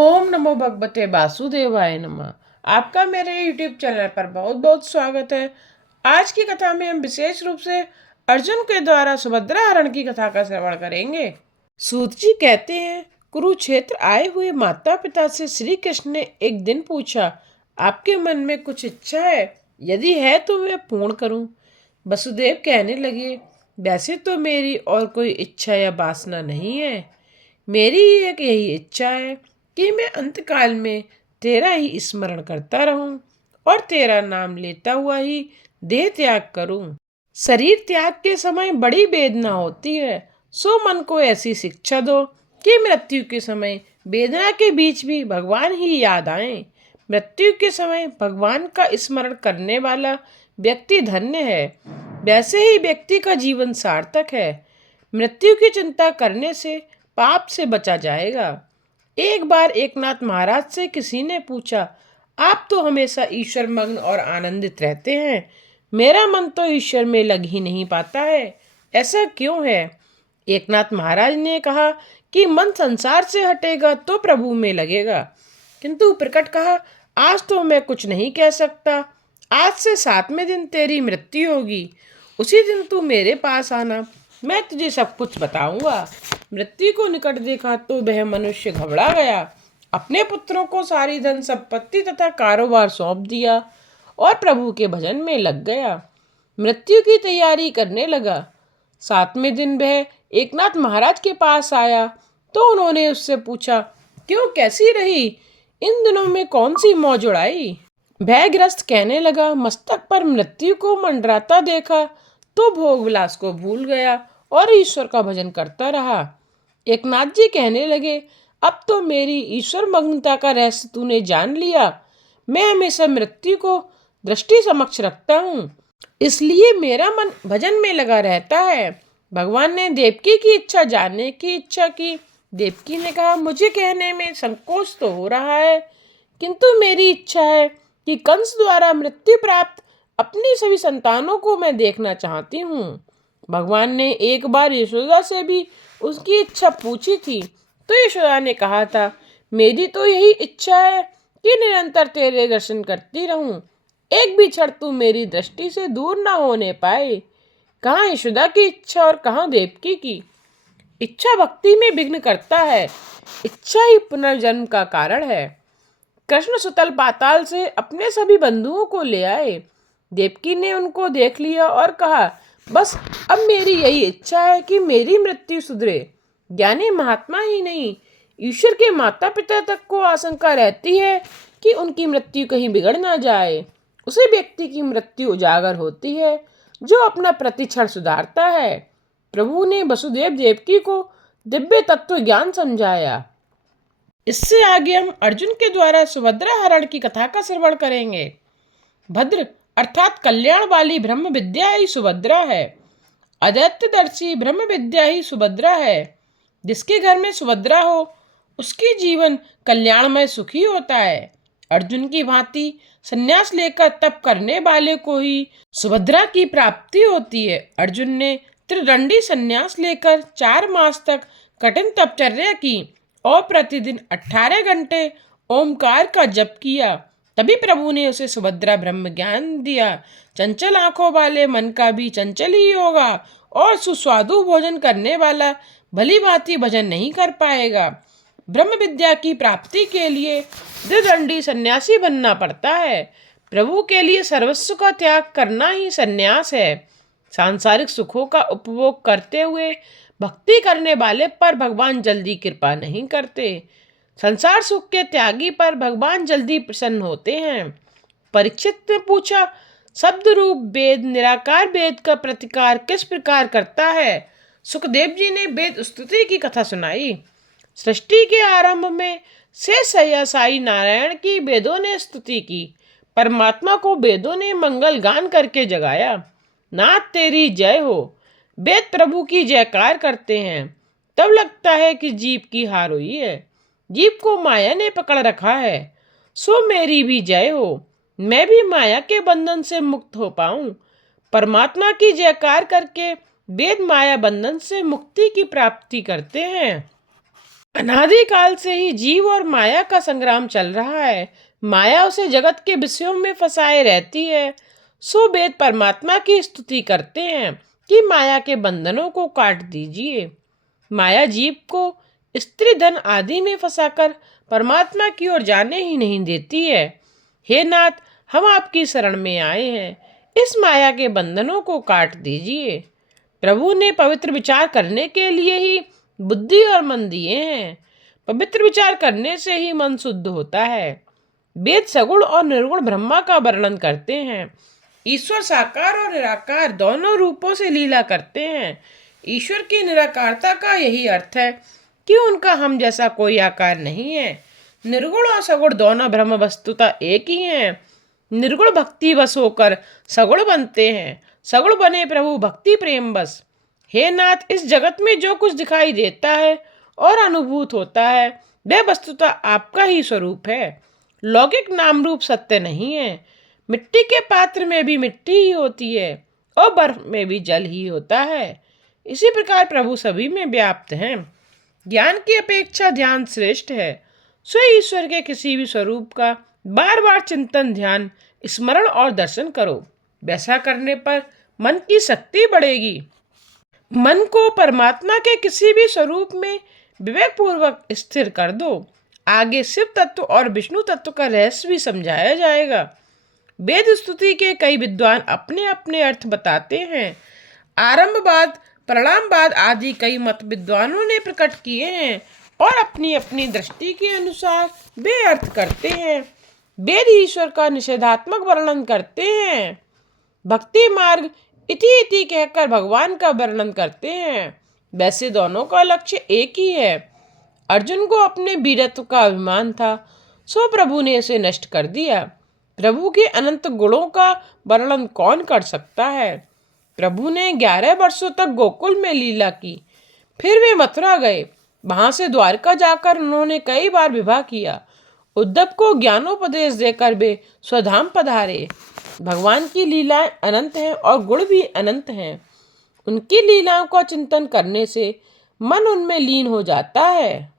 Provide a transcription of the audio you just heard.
ओम नमो भगवते वासुदेवाय नमः। आपका मेरे YouTube चैनल पर बहुत बहुत स्वागत है। आज की कथा में हम विशेष रूप से अर्जुन के द्वारा सुभद्रा हरण की कथा का श्रवण करेंगे। सूत जी कहते हैं, कुरुक्षेत्र आए हुए माता पिता से श्री कृष्ण ने एक दिन पूछा, आपके मन में कुछ इच्छा है? यदि है तो मैं पूर्ण करूं। वसुदेव कहने लगे, वैसे तो मेरी और कोई इच्छा या वासना नहीं है। मेरी एक यही इच्छा है कि मैं अंतकाल में तेरा ही स्मरण करता रहूं और तेरा नाम लेता हुआ ही देह त्याग करूं। शरीर त्याग के समय बड़ी वेदना होती है, सो मन को ऐसी शिक्षा दो कि मृत्यु के समय वेदना के बीच भी भगवान ही याद आए। मृत्यु के समय भगवान का स्मरण करने वाला व्यक्ति धन्य है। वैसे ही व्यक्ति का जीवन सार्थक है। मृत्यु की चिंता करने से पाप से बचा जाएगा। एक बार एकनाथ महाराज से किसी ने पूछा, आप तो हमेशा ईश्वर मग्न और आनंदित रहते हैं, मेरा मन तो ईश्वर में लग ही नहीं पाता है, ऐसा क्यों है? एकनाथ महाराज ने कहा कि मन संसार से हटेगा तो प्रभु में लगेगा। किंतु प्रकट कहा, आज तो मैं कुछ नहीं कह सकता। आज से 7वें दिन तेरी मृत्यु होगी। उसी दिन तू मेरे पास आना, मैं तुझे सब कुछ बताऊंगा। मृत्यु को निकट देखा तो वह मनुष्य घबरा गया। अपने पुत्रों को सारी धन संपत्ति तथा कारोबार सौंप दिया और प्रभु के भजन में लग गया। मृत्यु की तैयारी करने लगा। 7वें दिन वह एकनाथ महाराज के पास आया तो उन्होंने उससे पूछा, क्यों, कैसी रही? इन दिनों में कौन सी मौज उड़ाई? भयग्रस्त कहने लगा, मस्तक पर मृत्यु को मंडराता देखा तो भोग विलास को भूल गया और ईश्वर का भजन करता रहा। एकनाथ जी कहने लगे, अब तो मेरी ईश्वर मग्नता का रहस्य तूने जान लिया। मैं हमेशा मृत्यु को दृष्टि समक्ष रखता हूँ, इसलिए मेरा मन भजन में लगा रहता है। भगवान ने देवकी की इच्छा जानने की इच्छा की। देवकी ने कहा, मुझे कहने में संकोच तो हो रहा है, किंतु मेरी इच्छा है कि कंस द्वारा मृत्यु प्राप्त अपनी सभी संतानों को मैं देखना चाहती हूँ। भगवान ने एक बार यशोदा से भी उसकी इच्छा पूछी थी तो यशोदा ने कहा था, मेरी तो यही इच्छा है कि निरंतर तेरे दर्शन करती रहूं, एक भी क्षण तू मेरी दृष्टि से दूर ना होने पाए। कहाँ यशोदा की इच्छा और कहाँ देवकी की? इच्छा भक्ति में विघ्न करता है, इच्छा ही पुनर्जन्म का कारण है। कृष्ण सुतल पाताल से अपने सभी बंधुओं को ले आए। देवकी ने उनको देख लिया और कहा, बस अब मेरी यही इच्छा है कि मेरी मृत्यु सुधरे। ज्ञानी महात्मा ही नहीं, ईश्वर के माता पिता तक को आशंका रहती है कि उनकी मृत्यु कहीं बिगड़ ना जाए। उसी व्यक्ति की मृत्यु उजागर होती है जो अपना प्रतिक्षण सुधारता है। प्रभु ने वसुदेव देवकी को दिव्य तत्व ज्ञान समझाया। इससे आगे हम अर्जुन के द्वारा सुभद्रा हरण की कथा का श्रवण करेंगे। भद्र अर्थात कल्याण वाली ब्रह्म विद्या ही सुभद्रा है। अदैत्यदर्शी ब्रह्म विद्या ही सुभद्रा है। जिसके घर में सुभद्रा हो उसकी जीवन कल्याणमय सुखी होता है। अर्जुन की भांति संन्यास लेकर तप करने वाले को ही सुभद्रा की प्राप्ति होती है। अर्जुन ने त्रिदंडी संन्यास लेकर 4 मास तक कठिन तपचर्या की और प्रतिदिन 18 घंटे ओमकार का जप किया। तभी प्रभु ने उसे सुभद्रा ब्रह्म ज्ञान दिया। चंचल आंखों वाले मन का भी चंचल ही होगा और सुस्वादु भोजन करने वाला भली भांति भजन नहीं कर पाएगा। ब्रह्म विद्या की प्राप्ति के लिए द्विदंडी सन्यासी बनना पड़ता है। प्रभु के लिए सर्वस्व का त्याग करना ही सन्यास है। सांसारिक सुखों का उपभोग करते हुए भक्ति करने वाले पर भगवान जल्दी कृपा नहीं करते। संसार सुख के त्यागी पर भगवान जल्दी प्रसन्न होते हैं। परीक्षित ने पूछा, शब्द रूप वेद निराकार वेद का प्रतिकार किस प्रकार करता है? सुखदेव जी ने वेद स्तुति की कथा सुनाई। सृष्टि के आरंभ में शेष साई नारायण की वेदों ने स्तुति की। परमात्मा को वेदों ने मंगल गान करके जगाया। नाथ तेरी जय हो। वेद प्रभु की जयकार करते हैं। तब लगता है कि जीव की हार हुई है, जीव को माया ने पकड़ रखा है। सो मेरी भी जय हो, मैं भी माया के बंधन से मुक्त हो पाऊं। परमात्मा की जयकार करके वेद माया बंधन से मुक्ति की प्राप्ति करते हैं। अनादिकाल से ही जीव और माया का संग्राम चल रहा है। माया उसे जगत के विषयों में फंसाए रहती है। सो वेद परमात्मा की स्तुति करते हैं कि माया के बंधनों को काट दीजिए। माया जीव को स्त्री धन आदि में फंसाकर परमात्मा की ओर जाने ही नहीं देती है। हे नाथ, हम आपकी शरण में आए हैं, इस माया के बंधनों को काट दीजिए। प्रभु ने पवित्र विचार करने के लिए ही बुद्धि और मन दिए हैं। पवित्र विचार करने से ही मन शुद्ध होता है। वेद सगुण और निर्गुण ब्रह्मा का वर्णन करते हैं। ईश्वर साकार और निराकार दोनों रूपों से लीला करते हैं। ईश्वर की निराकारता का यही अर्थ है कि उनका हम जैसा कोई आकार नहीं है। निर्गुण और सगुण दोनों ब्रह्म वस्तुतः एक ही हैं। निर्गुण भक्ति बस होकर सगुण बनते हैं, सगुण बने प्रभु भक्ति प्रेम बस। हे नाथ, इस जगत में जो कुछ दिखाई देता है और अनुभूत होता है वह वस्तुतः आपका ही स्वरूप है। लौकिक नाम रूप सत्य नहीं है। मिट्टी के पात्र में भी मिट्टी ही होती है और बर्फ में भी जल ही होता है। इसी प्रकार प्रभु सभी में व्याप्त हैं। ज्ञान की अपेक्षा ध्यान श्रेष्ठ है। सो ईश्वर के किसी भी स्वरूप का बार बार चिंतन, ध्यान, स्मरण और दर्शन करो। वैसा करने पर मन की शक्ति बढ़ेगी। मन को परमात्मा के किसी भी स्वरूप में विवेक पूर्वक स्थिर कर दो। आगे शिव तत्व और विष्णु तत्व का रहस्य भी समझाया जाएगा। वेद स्तुति के कई विद्वान अपने अपने अर्थ बताते हैं। आरंभवाद, परिणामवाद आदि कई मत विद्वानों ने प्रकट किए हैं और अपनी अपनी दृष्टि के अनुसार वे अर्थ करते हैं। वेद ईश्वर का निषेधात्मक वर्णन करते हैं। भक्ति मार्ग इति इति कहकर भगवान का वर्णन करते हैं। वैसे दोनों का लक्ष्य एक ही है। अर्जुन को अपने वीरत्व का अभिमान था, सो प्रभु ने इसे नष्ट कर दिया। प्रभु के अनंत गुणों का वर्णन कौन कर सकता है। प्रभु ने 11 वर्षों तक गोकुल में लीला की, फिर वे मथुरा गए। वहां से द्वारका जाकर उन्होंने कई बार विवाह किया। उद्धव को ज्ञानोपदेश देकर वे स्वधाम पधारे। भगवान की लीलाएं अनंत हैं और गुण भी अनंत हैं। उनकी लीलाओं का चिंतन करने से मन उनमें लीन हो जाता है।